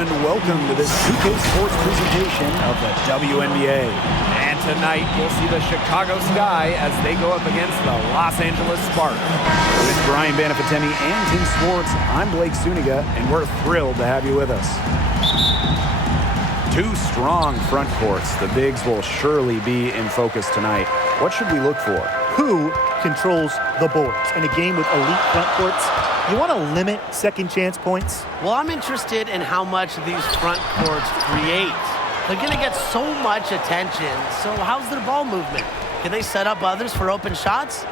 and welcome to this 2K Sports presentation of the WNBA. And tonight, we'll see the Chicago Sky as they go up against the Los Angeles Sparks. With Brian Banafitemi and Tim Swartz, I'm Blake Suniga, and we're thrilled to have you with us. Two strong front courts. The bigs will surely be in focus tonight. What should we look for? Who controls the boards? In a game with elite front courts, you want to limit second chance points? Well, I'm interested in how much these front courts create. They're going to get so much attention. So how's their ball movement? Can they set up others for open shots?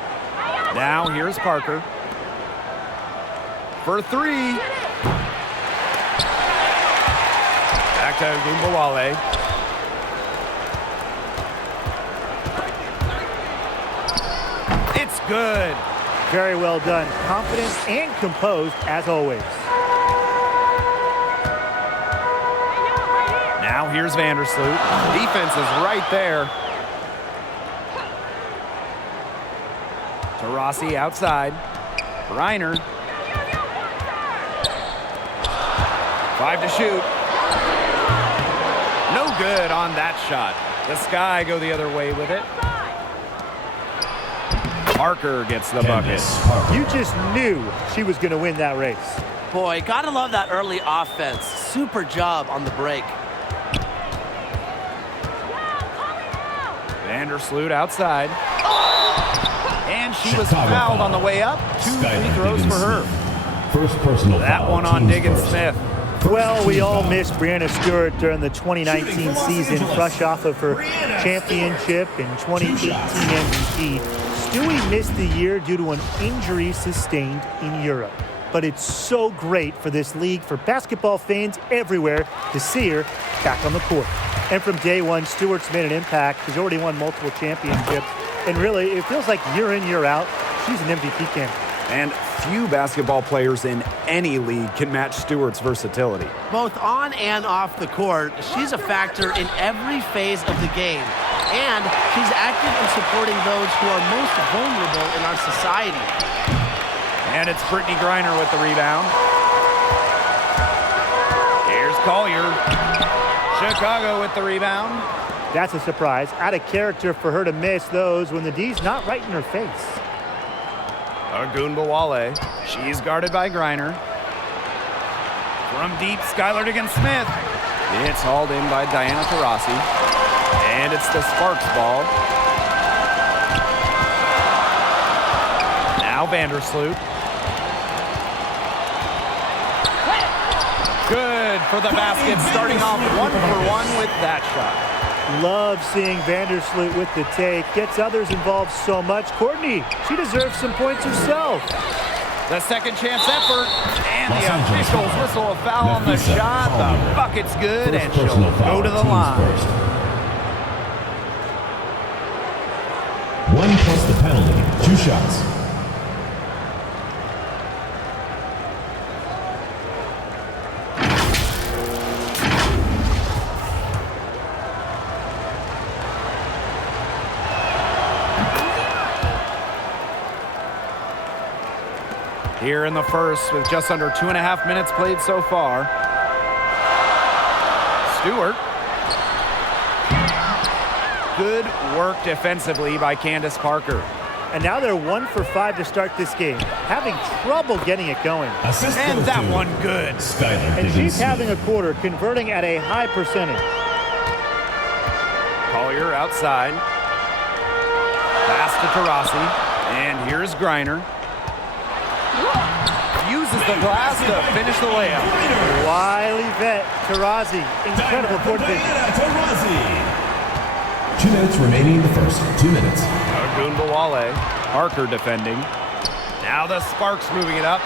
Now here's Parker. For three. Back to Gumbawale. It's good. Very well done. Confident and composed as always. Now here's Vandersloot. Defense is right there. Taurasi outside. Reiner. 5 to shoot. No good on that shot. The Sky go the other way with it. Parker gets the bucket. You just knew she was going to win that race. Boy, gotta love that early offense. Super job on the break. Vandersloot outside. And she was fouled on the way up. 2 free throws for her. First personal that foul, one on Diggins first. Smith. Well, we all missed Brianna Stewart during the 2019 season, fresh off of her championship and 2018 MVP. Stewie missed the year due to an injury sustained in Europe. But it's so great for this league, for basketball fans everywhere, to see her back on the court. And from day one, Stewart's made an impact. She's already won multiple championships. And really, it feels like year in, year out, she's an MVP candidate. And few basketball players in any league can match Stewart's versatility. Both on and off the court, she's a factor in every phase of the game. And she's active in supporting those who are most vulnerable in our society. And it's Brittany Griner with the rebound. Here's Collier. Chicago with the rebound. That's a surprise. Out of character for her to miss those when the D's not right in her face. Ogunbowale. She's guarded by Griner. From deep, Skylar Diggins-Smith. It's hauled in by Diana Taurasi. And it's the Sparks ball. Now Vandersloot. Good for the basket, starting off 1-for-1 with that shot. Love seeing Vandersloot with the take. Gets others involved so much. Courtney, she deserves some points herself. The second chance effort. And the officials whistle a foul on the shot. The bucket's good, and she'll go to the line. One plus the penalty. 2 shots. Here in the first with just under 2.5 minutes played so far. Stewart. Good work defensively by Candace Parker. And now they're 1 for 5 to start this game. Having trouble getting it going. And that one good. And she's having a quarter, converting at a high percentage. Collier outside. Pass to Taurasi. And here's Griner. Uses the glass to finish the layup. Wily vet, Taurasi. Incredible court vision. 2 minutes remaining in the first. 2 minutes. Ogunbowale. Parker defending. Now the Sparks moving it up.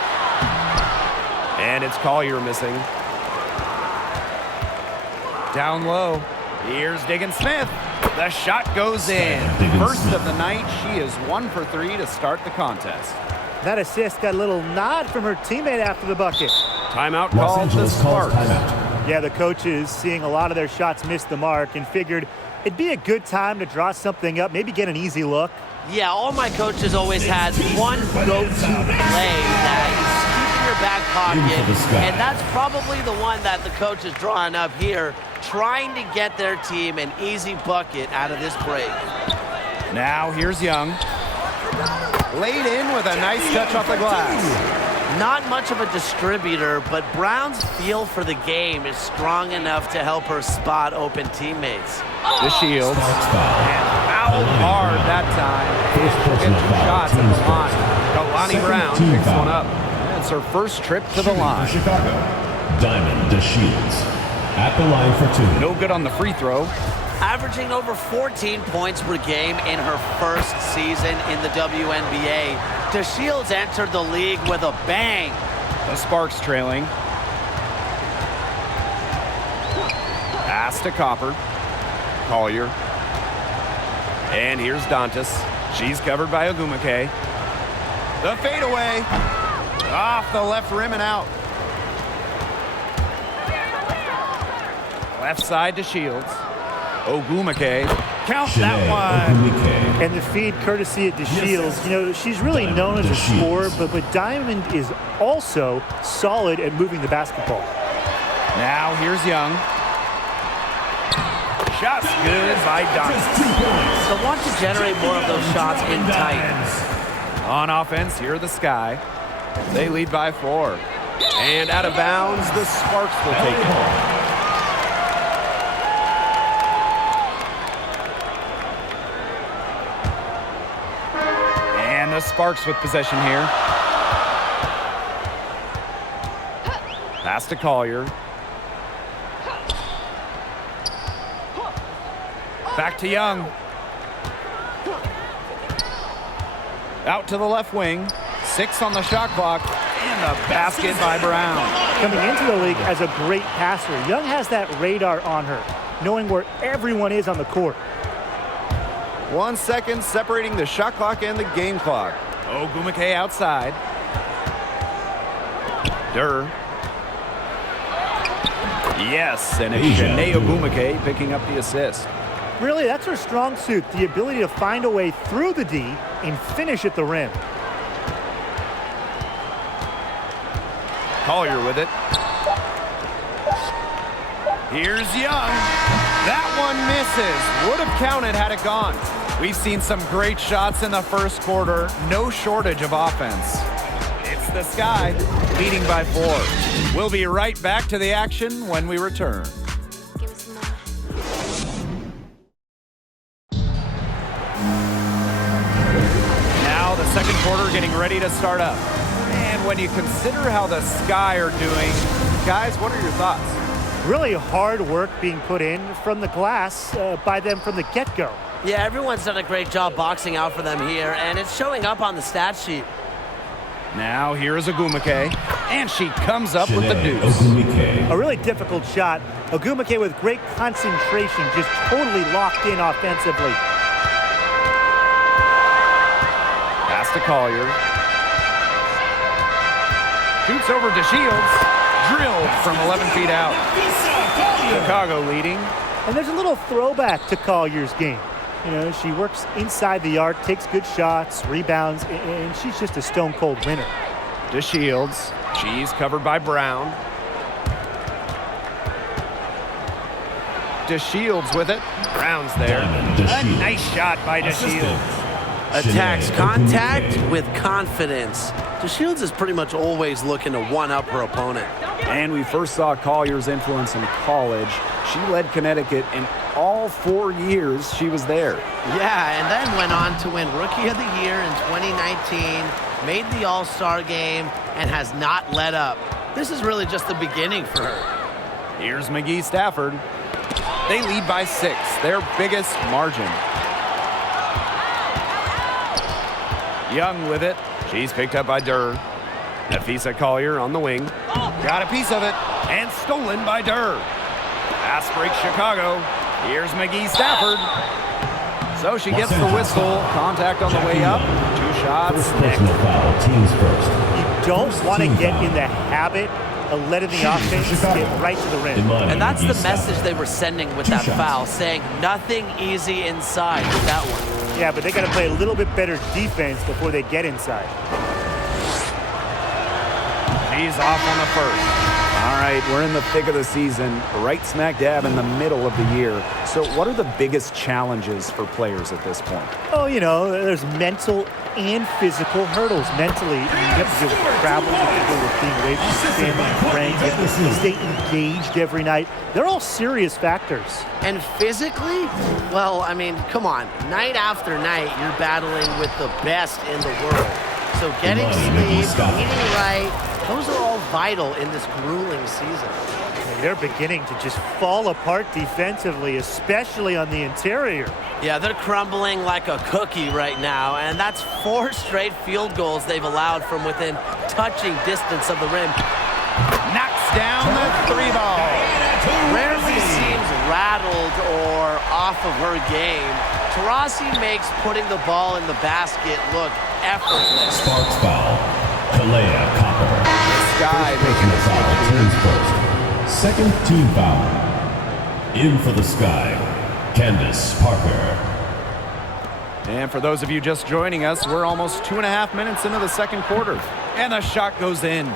And it's Collier missing. Down low. Here's Diggins-Smith. The shot goes in. First of the night, she is 1 for 3 to start the contest. That assist got a little nod from her teammate after the bucket. Timeout called the Sparks. Yeah, the coaches, seeing a lot of their shots miss the mark, and figured it'd be a good time to draw something up, maybe get an easy look. Yeah, all my coaches always had one go-to play that is keeping your back pocket, Into the sky. and that's probably the one that the coach is drawing up here, trying to get their team an easy bucket out of this break. Now here's Young. Laid in with a nice touch off the glass. Not much of a distributor, but Brown's feel for the game is strong enough to help her spot open teammates. The Shields. And fouled hard that time. First personal Two foul, shots at team's the line. first. Kalani Second Brown team picks foul. one up. It's her first trip to the line. For Chicago, Diamond DeShields. At the line for two. No good on the free throw. Averaging over 14 points per game in her first season in the WNBA, DeShields entered the league with a bang. The Sparks trailing. Pass to Copper. Collier. And here's Dantas. She's covered by Ogumake. The fadeaway. Off the left rim and out. Left side to Shields. Ogumake. Count that one. Ogumake. And the feed courtesy of DeShields. You know, she's really known as a scorer, but Diamond is also solid at moving the basketball. Now here's Young. Shots good by Dantas. So want to generate more of those shots in tight. On offense, here are the Sky. They lead by 4. And out of bounds, the Sparks will take it. And the Sparks with possession here. Pass to Collier. Back to Young. Out to the left wing. 6 on the shot clock. And the basket by Brown. Coming into the league as a great passer, Young has that radar on her, knowing where everyone is on the court. 1 second separating the shot clock and the game clock. Ogumake outside. Durr. Yes, and it's Shanae Ogumake picking up the assist. Really, that's her strong suit, the ability to find a way through the D and finish at the rim. Collier with it. Here's Young. That one misses. Would have counted had it gone. We've seen some great shots in the first quarter. No shortage of offense. It's the Sky leading by 4. We'll be right back to the action when we return. Give me some more. Now the second quarter getting ready to start up. And when you consider how the Sky are doing, guys, what are your thoughts? Really hard work being put in from the glass by them from the get-go. Yeah, everyone's done a great job boxing out for them here, and it's showing up on the stat sheet. Now here is Ogumake, and she comes up with the Shanae deuce. Ogumake. A really difficult shot. Ogumake with great concentration, just totally locked in offensively. Pass to Collier. Shoots over to Shields. Drilled from 11 feet out. Chicago leading. And there's a little throwback to Collier's game. You know, she works inside the arc, takes good shots, rebounds, and she's just a stone-cold winner. To Shields. She's covered by Brown. To Shields with it. Brown's there. Diamond A DeShields. nice shot by DeShields. Attacks Shanae contact Ogumake. with confidence. DeShields is pretty much always looking to one-up her opponent. And we first saw Collier's influence in college. She led Connecticut in all 4 years she was there. Yeah, and then went on to win Rookie of the Year in 2019, made the All-Star game, and has not let up. This is really just the beginning for her. Here's McGee Stafford. They lead by 6, their biggest margin. Young with it. She's picked up by Durr. Nafisa Collier on the wing. Got a piece of it. And stolen by Durr. Pass breaks Chicago. Here's McGee Stafford. So she gets the whistle. Contact on the way up. 2 shots. First Next. personal foul, teams first. You don't want to Team get foul. in the habit of letting the offense get right to the rim. Imani And that's the McGee message Stafford. they were sending with 2 that shots. foul, saying nothing easy inside with that one. Yeah, but they got to play a little bit better defense before they get inside. She's off on the first. All right, we're in the thick of the season, right smack dab in the middle of the year. So what are the biggest challenges for players at this point? Oh, you know, there's mental and physical hurdles. Mentally, you have to deal with travel, you have to deal with being away from your family and friends, you have to stay engaged every night. They're all serious factors. And physically, well, I mean, come on. Night after night, you're battling with the best in the world. So getting sleep, eating right, those are all vital in this grueling season. They're beginning to just fall apart defensively, especially on the interior. Yeah, they're crumbling like a cookie right now, and that's 4 straight field goals they've allowed from within touching distance of the rim. Knocks down the 3-ball. Rarely seems rattled or off of her game. Taurasi makes putting the ball in the basket look effortless. Sparks foul. Kalea Copper. Sky Making a foul. Team's first. Second team foul. In for the Sky. Candace Parker. And for those of you just joining us, we're almost 2.5 minutes into the second quarter. And the shot goes in.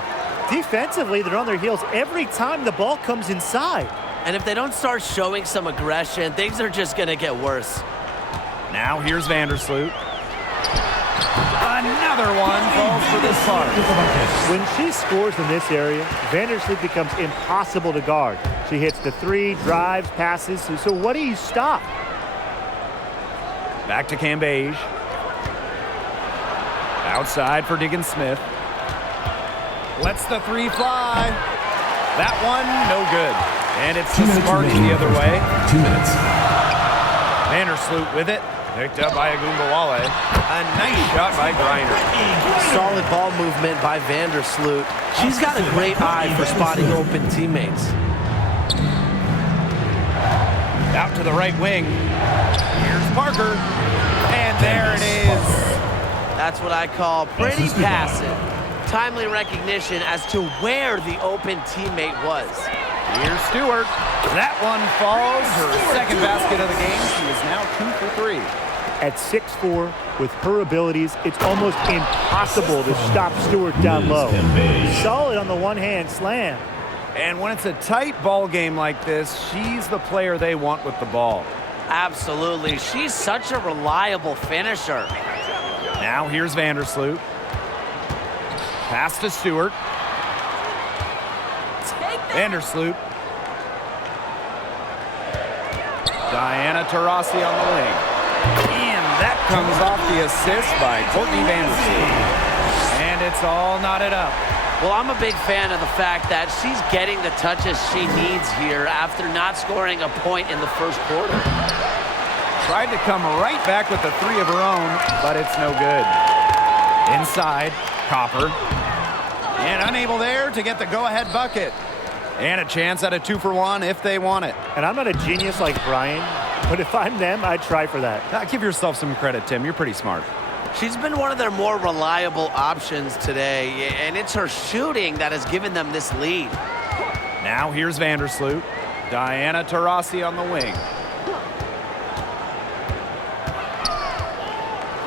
Defensively, they're on their heels every time the ball comes inside. And if they don't start showing some aggression, things are just going to get worse. Now here's Vandersloot. Another one falls for this part. When she scores in this area, Vandersloot becomes impossible to guard. She hits the 3, drives, passes. So what do you stop? Back to Cambage. Outside for Diggins Smith. Lets the 3 fly. That one, no good. And it's the Sparks the other way. 2 minutes. Vandersloot with it. Picked up by Agumbawale. A nice shot by Griner. Solid ball movement by Vandersloot. She's got a great eye for spotting open teammates. Out to the right wing. Here's Parker. And there it is. That's what I call pretty passive. Timely recognition as to where the open teammate was. Here's Stewart. That one falls. Her second basket of the game. She is now 2 for 3. At 6'4", with her abilities, it's almost impossible to stop Stewart down low. Solid on the one-hand slam. And when it's a tight ball game like this, she's the player they want with the ball. Absolutely. She's such a reliable finisher. Now here's Vandersloot. Pass to Stewart. Vandersloot. Diana Taurasi on the wing. And that comes off the assist by Courtney Vandersloot. And it's all knotted up. Well, I'm a big fan of the fact that she's getting the touches she needs here after not scoring a point in the first quarter. Tried to come right back with the 3 of her own, but it's no good. Inside, Copper. And unable there to get the go-ahead bucket. And a chance at a 2 for 1 if they want it. And I'm not a genius like Brian, but if I'm them, I'd try for that. Give yourself some credit, Tim. You're pretty smart. She's been one of their more reliable options today, and it's her shooting that has given them this lead. Now here's Vandersloot. Diana Taurasi on the wing.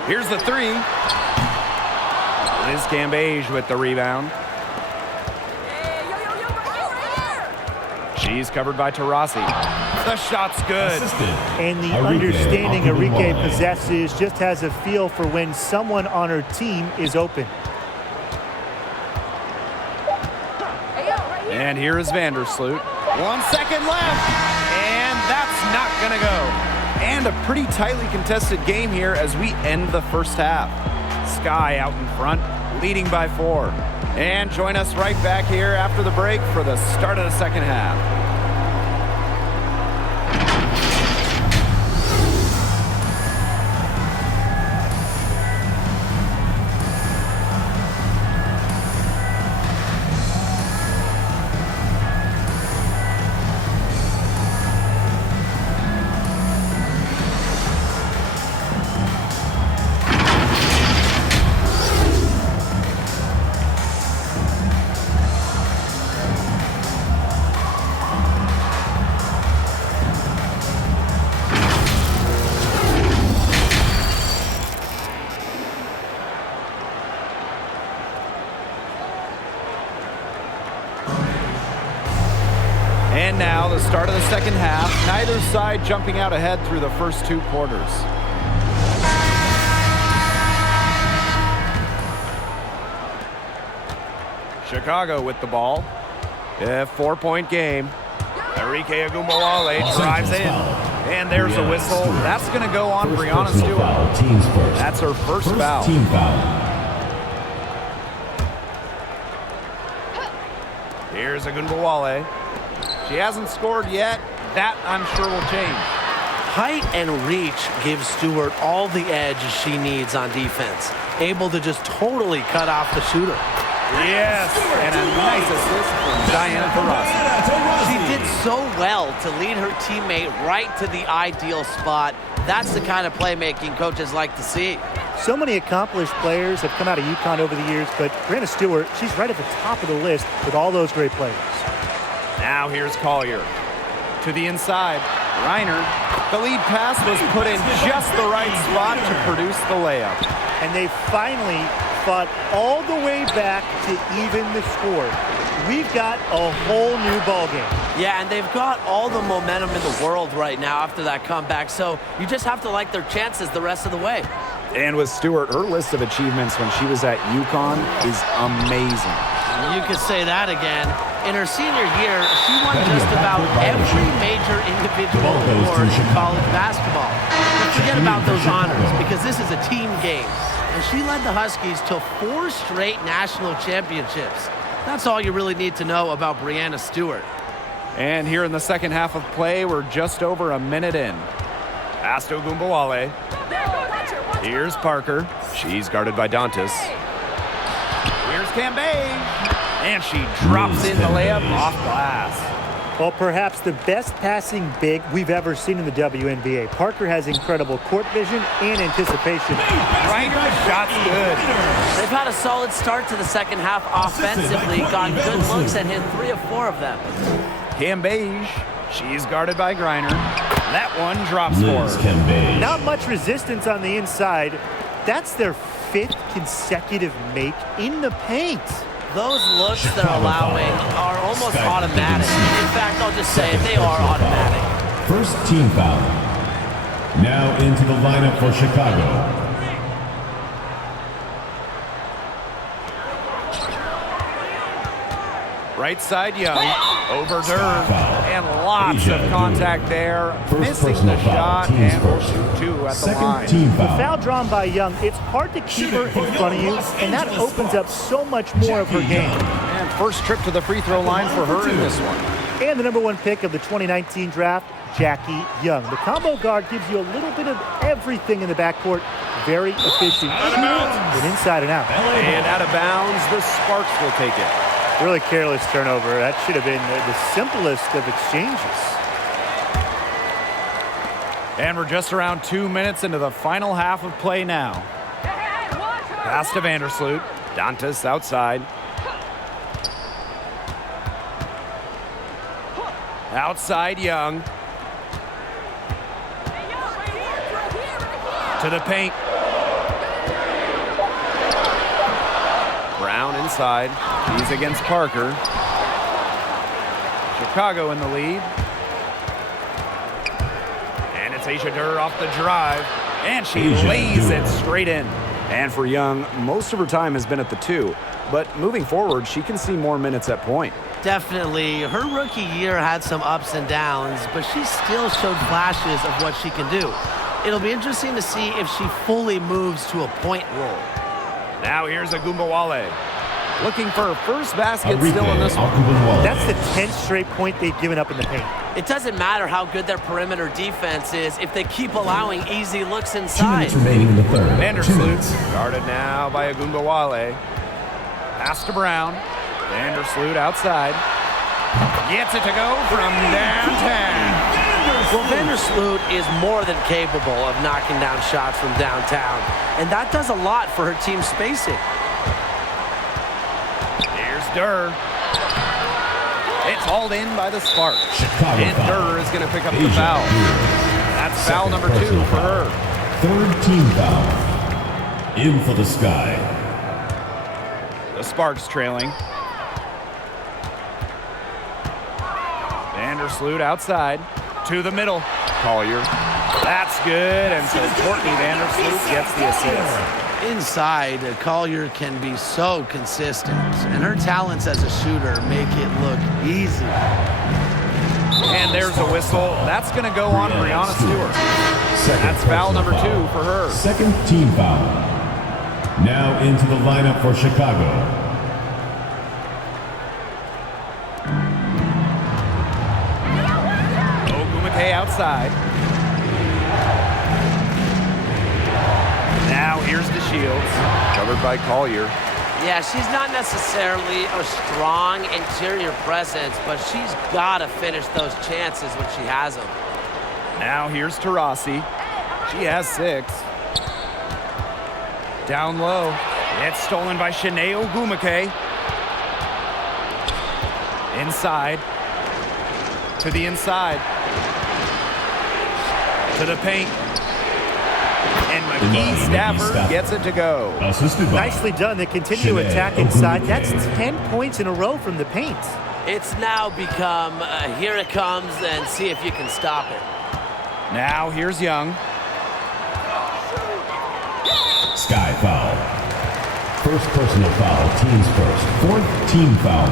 Here's the 3. Liz Cambage with the rebound. She's covered by Taurasi. The shot's good. And the understanding Enrique possesses just has a feel for when someone on her team is open. And here is Vandersloot. 1 second left. And that's not going to go. And a pretty tightly contested game here as we end the first half. Sky out in front, leading by 4. And join us right back here after the break for the start of the second half. And now the start of the second half. Neither side jumping out ahead through the first 2 quarters. Chicago with the ball. A 4-point game. Enrique Agumbawale drives in. And there's a whistle. That's going to go on Brianna Stewart. Teams first. That's her first foul. Team foul. Here's Agumbawale. She hasn't scored yet. That, I'm sure, will change. Height and reach gives Stewart all the edge she needs on defense. Able to just totally cut off the shooter. Yes, and a nice assist from Diana Taurasi. She did so well to lead her teammate right to the ideal spot. That's the kind of playmaking coaches like to see. So many accomplished players have come out of UConn over the years, but Brianna Stewart, she's right at the top of the list with all those great players. Now here's Collier. To the inside, Reiner. The lead pass was put in just the right spot to produce the layup. And they finally fought all the way back to even the score. We've got a whole new ballgame. Yeah, and they've got all the momentum in the world right now after that comeback, so you just have to like their chances the rest of the way. And with Stewart, her list of achievements when she was at UConn is amazing. You could say that again. In her senior year, she won just about every major individual award in college basketball. But forget about those honors, because this is a team game. And she led the Huskies to 4 straight national championships. That's all you really need to know about Brianna Stewart. And here in the second half of play, we're just over a minute in. Pass to Agumbawale. Here's Parker. She's guarded by Dantas. Here's Cambage. And she drops in the layup off glass. Well, perhaps the best passing big we've ever seen in the WNBA. Parker has incredible court vision and anticipation. Reiner's shot's good. They've had a solid start to the second half offensively, gotten good looks and hit 3 of 4 of them. Cambage. She's guarded by Greiner. That one drops for her. Not much resistance on the inside. That's their 5th consecutive make in the paint. Those looks they're allowing are almost automatic. In fact, I'll just say it, they are automatic. First team foul. Now into the lineup for Chicago. Right side Young, over Durr, and lots of contact there. Missing the shot, and will shoot 2 at the line. Team The foul. foul drawn by Young, it's hard to keep her in front of you, and that opens up so much more of her game. And first trip to the free throw line for her in this one. And the number 1 pick of the 2019 draft, Jackie Young. The combo guard gives you a little bit of everything in the backcourt. Very efficient shooter, and inside and out. And out of bounds, the Sparks will take it. Really careless turnover. That should have been the simplest of exchanges. And we're just around 2 minutes into the final half of play now. Pass to Vandersloot. Dantas outside. Outside Young. To the paint. Brown inside. He's against Parker. Chicago in the lead. And it's Aisha Durr off the drive. And she lays it straight in. And for Young, most of her time has been at the 2. But moving forward, she can see more minutes at point. Definitely. Her rookie year had some ups and downs, but she still showed flashes of what she can do. It'll be interesting to see if she fully moves to a point role. Now here's Agumbawale. Looking for her first basket still in this one. That's the 10th straight point they've given up in the paint. It doesn't matter how good their perimeter defense is if they keep allowing easy looks inside. 2 minutes remaining in the third. Vandersloot guarded now by Agumbawale. Pass to Brown. Vandersloot outside. Gets it to go from downtown. Well, Vandersloot is more than capable of knocking down shots from downtown, and that does a lot for her team's spacing. Here's Durr. It's hauled in by the Sparks. And Durr is going to pick up the foul. That's foul number 2 for her. Third team foul. In for the Sky. The Sparks trailing. Vandersloot outside to the middle. Collier. That's good. And so Courtney Vandersloot gets the assist. Inside, Collier can be so consistent, and her talents as a shooter make it look easy. And there's a whistle. That's going to go on Breanna Stewart. That's foul number 2 for her. Second team foul. Now into the lineup for Chicago. Ogumake outside. Now here's DeShields, covered by Collier. Yeah, she's not necessarily a strong interior presence, but she's got to finish those chances when she has them. Now here's Taurasi. She has 6. Down low. It's stolen by Shanae Ogumake. Inside. To the inside. To the paint. And McGee Stafford gets it to go. Nicely done. They continue to attack inside. That's 10 points in a row from the paint. It's now become, here it comes, and see if you can stop it. Now here's Young. Sky foul. First personal foul, teams first. 4th team foul.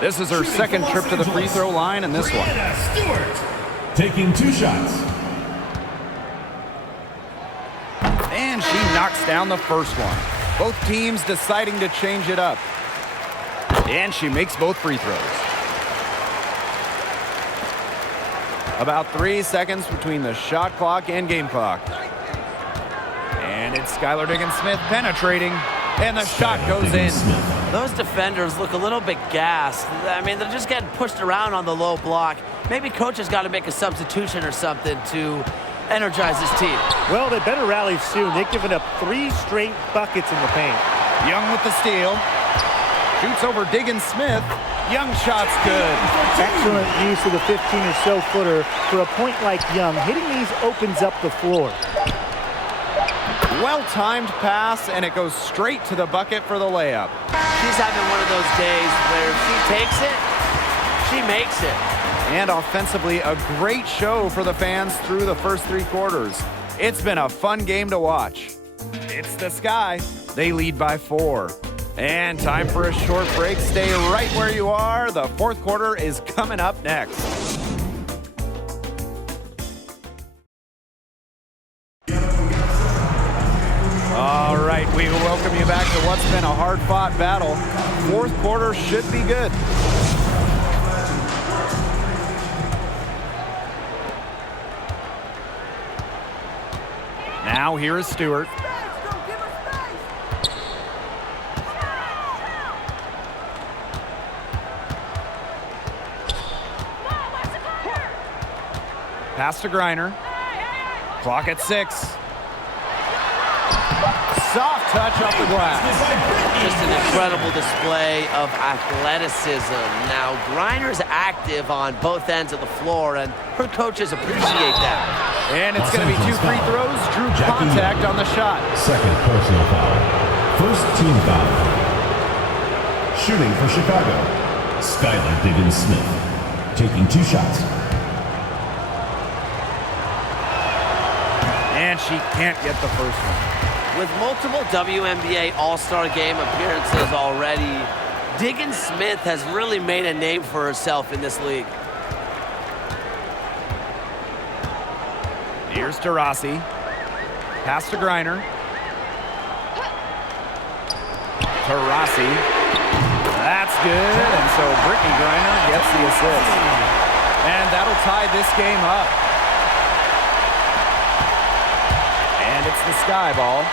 This is her second trip to the free throw line in this one. Stewart taking 2 shots. And she knocks down the first one. Both teams deciding to change it up. And she makes both free throws. About 3 seconds between the shot clock and game clock. And it's Skylar Diggins-Smith penetrating. And the shot goes in. Those defenders look a little bit gassed. I mean, they're just getting pushed around on the low block. Maybe coach has got to make a substitution or something to energize his team. Well, they better rally soon. They've given up 3 straight buckets in the paint. Young with the steal. Shoots over Diggins-Smith. Young shot's good. Excellent use of the 15 or so footer. For a point like Young, hitting these opens up the floor. Well-timed pass, and it goes straight to the bucket for the layup. She's having one of those days where if she takes it, she makes it. And offensively, a great show for the fans through the first 3 quarters. It's been a fun game to watch. It's the Sky. They lead by 4. And time for a short break. Stay right where you are. The 4th quarter is coming up next. All right, we welcome you back to what's been a hard-fought battle. 4th quarter should be good. Now here is Stewart. Pass to Griner. Clock at 6. Soft touch off the glass. Just an incredible display of athleticism. Now, Griner's active on both ends of the floor, and her coaches appreciate that. And it's going to be 2 free throws. Drew contact on the shot. Second personal foul. First team foul. Shooting for Chicago. Skylar Diggins-Smith taking 2 shots. And she can't get the first one. With multiple WNBA All-Star Game appearances already, Diggins-Smith has really made a name for herself in this league. Here's Taurasi. Pass to Griner. Taurasi. That's good. And so Brittany Griner gets the assist. And that'll tie this game up. And it's the Sky ball.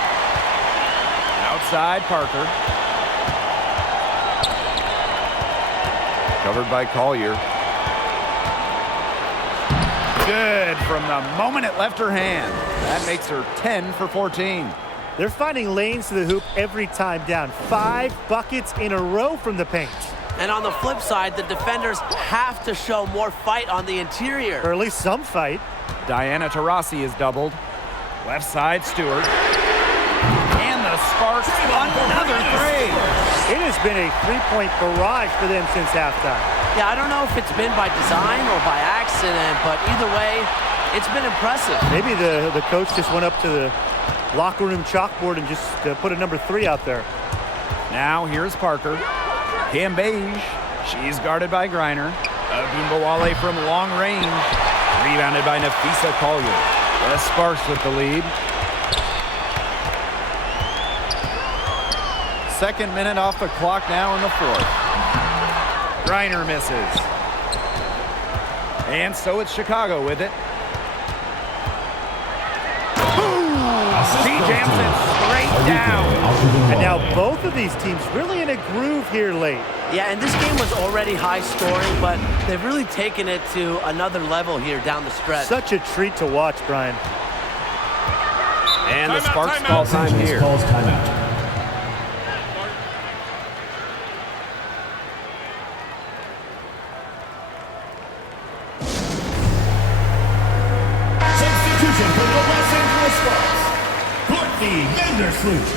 Outside Parker. Covered by Collier. Good from the moment it left her hand. That makes her 10 for 14. They're finding lanes to the hoop every time down. 5 buckets in a row from the paint. And on the flip side, the defenders have to show more fight on the interior. Or at least some fight. Diana Taurasi is doubled. Left side, Stewart. And the spark, another 3. It has been a three-point barrage for them since halftime. Yeah, I don't know if it's been by design or by accident, but either way, it's been impressive. Maybe the coach just went up to the locker room chalkboard and just put a number 3 out there. Now here's Parker. Cam Beige. She's guarded by Griner. Agumbawale from long range. Rebounded by Nafisa Collier. The Sparks with the lead. Second minute off the clock now in the fourth. Griner misses. And so it's Chicago with it. She jams it straight down. And now both of these teams really in a groove here late. Yeah, and this game was already high scoring, but they've really taken it to another level here down the stretch. Such a treat to watch, Brian. And the Sparks call time here. Calls timeout. Substitution for the Los Angeles Sparks. Courtney Vandersloot.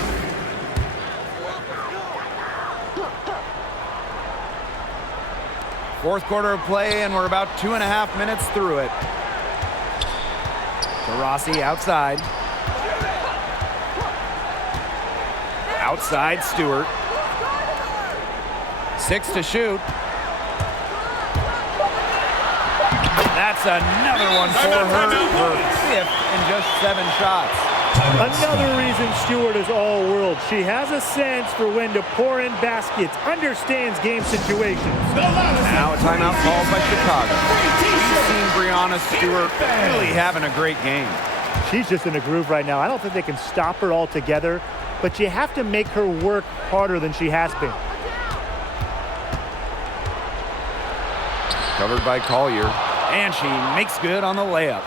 Fourth quarter of play, and we're about 2.5 minutes through it. Taurasi outside. Outside Stewart. 6 to shoot. That's another one for her. Her 5th in just 7 shots. Another reason Stewart is all-world. She has a sense for when to pour in baskets, understands game situations. Now a timeout called by Chicago. We've seen Breanna Stewart really having a great game. She's just in a groove right now. I don't think they can stop her altogether, but you have to make her work harder than she has been. Covered by Collier, and she makes good on the layup.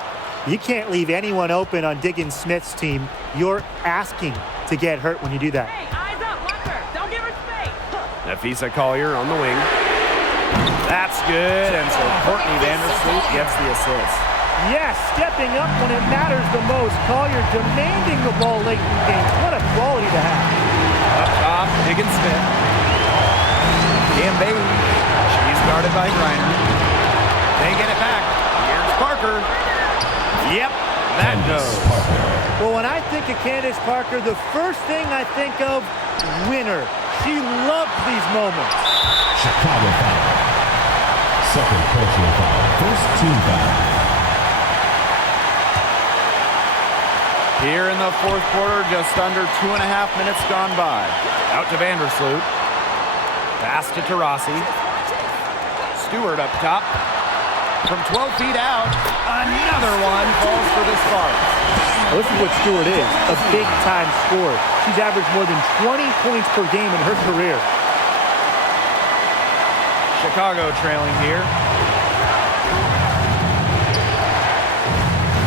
You can't leave anyone open on Diggins Smith's team. You're asking to get hurt when you do that. Hey, eyes up, watch her. Don't give her space. Nafisa Collier on the wing. That's good, and so Courtney Vandersloot gets the assist. Yes, stepping up when it matters the most. Collier demanding the ball late in the game. What a quality to have. Up top, Diggins Smith. Cam Bailey. She's guarded by Griner. They get it back. Here's Parker. Yep, that goes. Well, when I think of Candace Parker, the first thing I think of, winner. She loves these moments. Chicago foul. Second personal foul. First team foul. Here in the fourth quarter, just under 2.5 minutes gone by. Out to Vandersloot. Pass to Taurasi. Stewart up top. From 12 feet out, another one falls for the Sparks. Well, this is what Stewart is, a big-time scorer. She's averaged more than 20 points per game in her career. Chicago trailing here.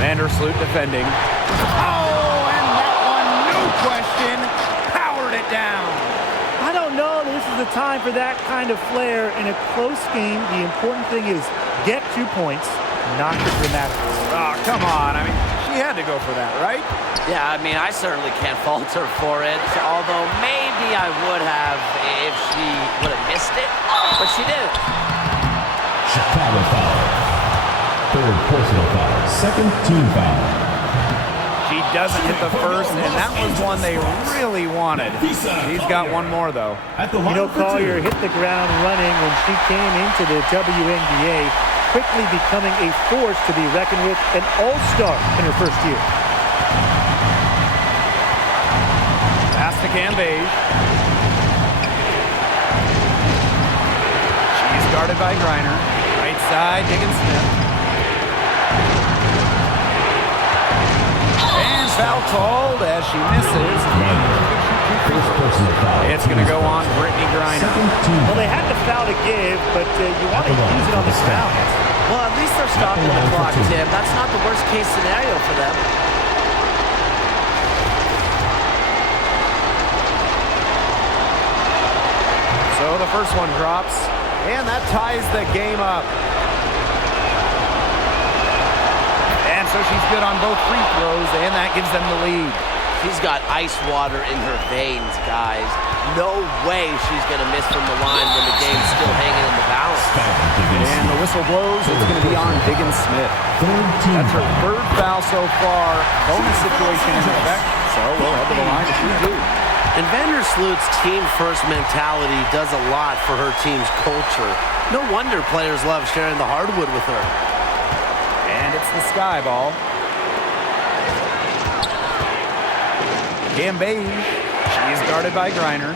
Vandersloot defending. Oh, and that one, no question, powered it down. I don't know that this is the time for that kind of flair. In a close game, the important thing is get 2 points, not the dramatics. Oh, come on. I mean, she had to go for that, right? Yeah, I mean, I certainly can't fault her for it, although maybe I would have if she would have missed it, but she didn't. Chicago foul. Third personal foul. Second team foul. She doesn't hit the first, and that was one they really wanted. She's got one more, though. You know, Collier hit the ground running when she came into the WNBA, quickly becoming a force to be reckoned with, an all-star in her first year. Pass to Cam Beige. She's guarded by Griner. Right side, Diggins Smith. And foul called as she misses. First personal foul. It's going to go on Brittany Griner. Second team Well, they had the foul to give, but you want to use it on the ground. Well, at least they're stopping the clock, Tim. That's not the worst case scenario for them. So the first one drops, and that ties the game up. And so she's good on both free throws, and that gives them the lead. She's got ice water in her veins, guys. No way she's going to miss from the line when the game's still hanging in the balance. And the whistle blows. It's going to be on Diggins Smith. That's her third foul so far. Bonus situation in effect. So we'll head to the line to shoot two. And Vandersloot's team-first mentality does a lot for her team's culture. No wonder players love sharing the hardwood with her. And it's the Sky ball. Cambage. She's guarded by Griner.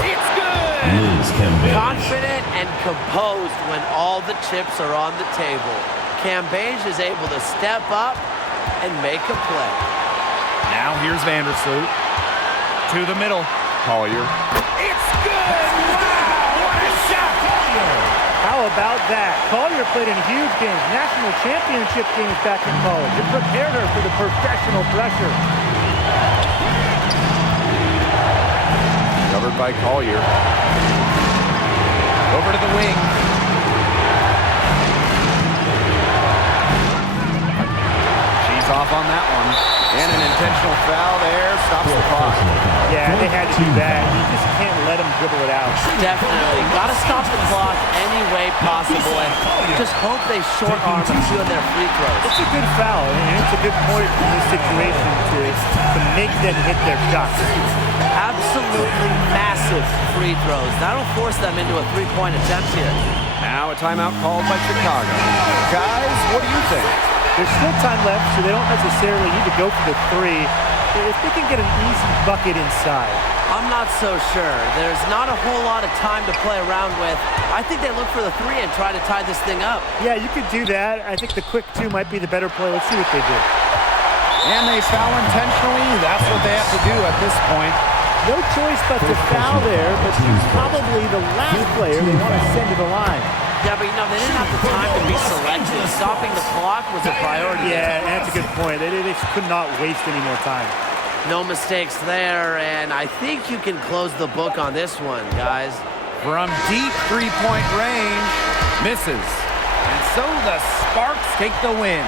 It's good! Liz Cambage. Confident and composed when all the chips are on the table. Cambage is able to step up and make a play. Now here's Vandersloot. To the middle. Collier. It's good! Wow! What a shot! How about that? Collier played in huge games, national championship games back in college. It prepared her for the professional pressure. Covered by Collier. Over to the wing. She's off on that one. And an intentional foul there. Stops the clock. Yeah, they had to do that. You just can't let them dribble it out. Definitely. Got to stop the clock any way possible and just hope they short arm a few of their free throws. It's a good foul, and it's a good point in this situation to make them hit their shots. Absolutely massive free throws. That'll force them into a three-point attempt here. Now a timeout called by Chicago. Guys, what do you think? There's still time left, so they don't necessarily need to go for the three. If they can get an easy bucket inside. I'm not so sure. There's not a whole lot of time to play around with. I think they look for the three and try to tie this thing up. Yeah, you could do that. I think the quick two might be the better play. Let's see what they do. And they foul intentionally. That's what they have to do at this point. No choice but to foul there, but she's probably the last player they want to send to the line. Yeah, but they didn't have the time to be selective. Stopping the clock was a priority. Yeah, that's a good point. They could not waste any more time. No mistakes there, and I think you can close the book on this one, guys. From deep three-point range, misses. And so the Sparks take the win.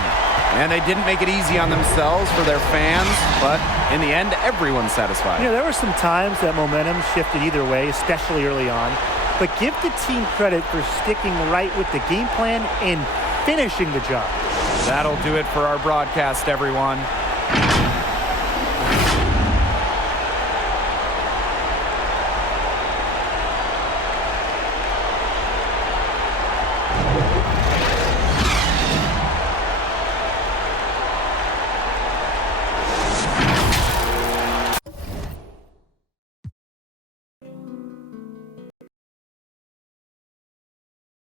And they didn't make it easy on themselves for their fans, but in the end, everyone's satisfied. There were some times that momentum shifted either way, especially early on. But give the team credit for sticking right with the game plan and finishing the job. That'll do it for our broadcast, everyone.